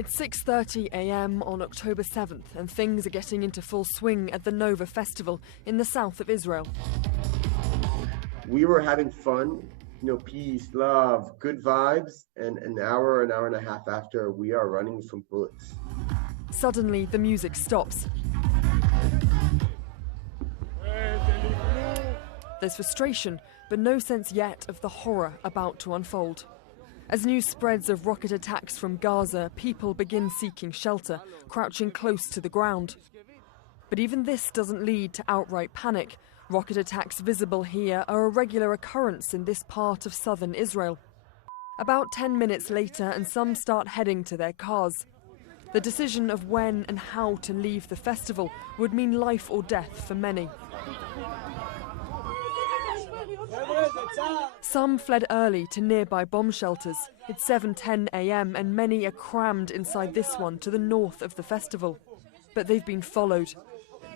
It's 6:30 a.m. on October 7th, and things are getting into full swing at the Nova Festival in the south of Israel. We were having fun, peace, love, good vibes, and an hour and a half after, we are running from bullets. Suddenly, the music stops. There's frustration, but no sense yet of the horror about to unfold. As news spreads of rocket attacks from Gaza, people begin seeking shelter, crouching close to the ground. But even this doesn't lead to outright panic. Rocket attacks visible here are a regular occurrence in this part of southern Israel. About 10 minutes later, and some start heading to their cars. The decision of when and how to leave the festival would mean life or death for many. Some fled early to nearby bomb shelters. It's 7:10 a.m. and many are crammed inside this one to the north of the festival. But they've been followed.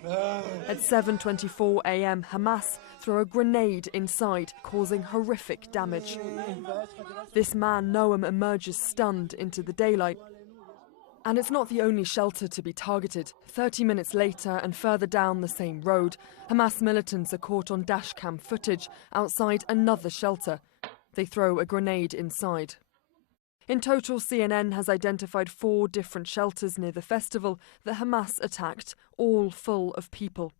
At 7:24 a.m, Hamas throw a grenade inside, causing horrific damage. This man, Noam, emerges stunned into the daylight. And it's not the only shelter to be targeted. 30 minutes later and further down the same road, Hamas militants are caught on dashcam footage outside another shelter. They throw a grenade inside. In total, CNN has identified 4 different shelters near the festival that Hamas attacked, all full of people.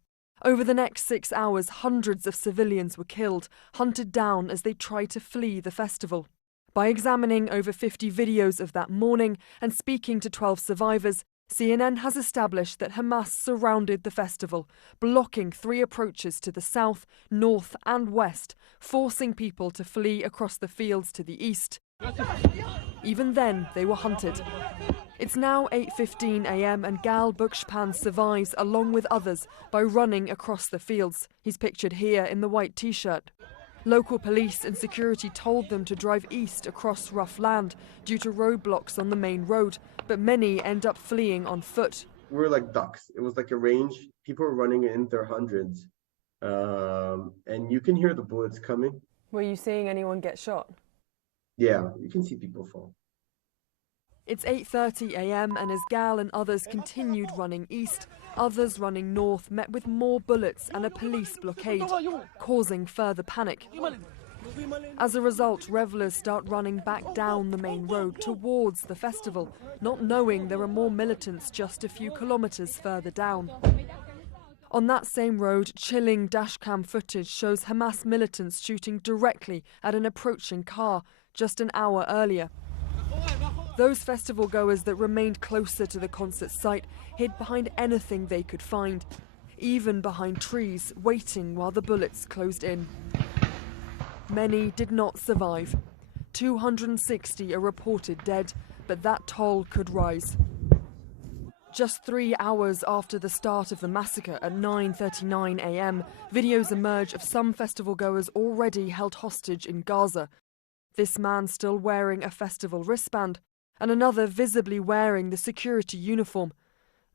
Over the next 6 hours, hundreds of civilians were killed, hunted down as they tried to flee the festival. By examining over 50 videos of that morning and speaking to 12 survivors, CNN has established that Hamas surrounded the festival, blocking 3 approaches to the south, north and west, forcing people to flee across the fields to the east. Even then, they were hunted. It's now 8:15 a.m. and Gal Buchspan survives along with others by running across the fields. He's pictured here in the white t-shirt. Local police and security told them to drive east across rough land due to roadblocks on the main road, but many end up fleeing on foot. We were like ducks. It was like a range. People were running in their hundreds. And you can hear the bullets coming. Were you seeing anyone get shot? Yeah, you can see people fall. It's 8:30 a.m. and as Gal and others continued running east, others running north met with more bullets and a police blockade, causing further panic. As a result, revelers start running back down the main road towards the festival, not knowing there are more militants just a few kilometers further down. On that same road, chilling dashcam footage shows Hamas militants shooting directly at an approaching car just an hour earlier. Those festival goers that remained closer to the concert site hid behind anything they could find, even behind trees, waiting while the bullets closed in. Many did not survive. 260 are reported dead, but that toll could rise. Just 3 hours after the start of the massacre at 9:39 a.m, videos emerge of some festival goers already held hostage in Gaza. This man still wearing a festival wristband, and another visibly wearing the security uniform.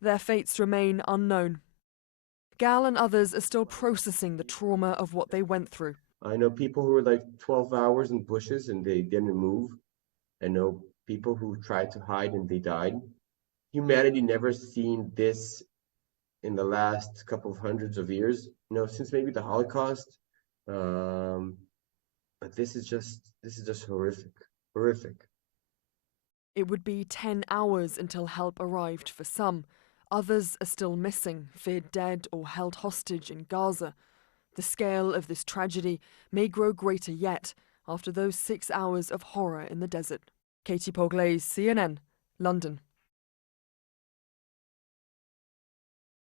Their fates remain unknown. Gal and others are still processing the trauma of what they went through. I know people who were like 12 hours in bushes and they didn't move. I know people who tried to hide and they died. Humanity never seen this in the last couple of hundreds of years, since maybe the Holocaust. But this is just horrific. It would be 10 hours until help arrived for some. Others are still missing, feared dead or held hostage in Gaza. The scale of this tragedy may grow greater yet after those 6 hours of horror in the desert. Katie Poglaze, CNN, London.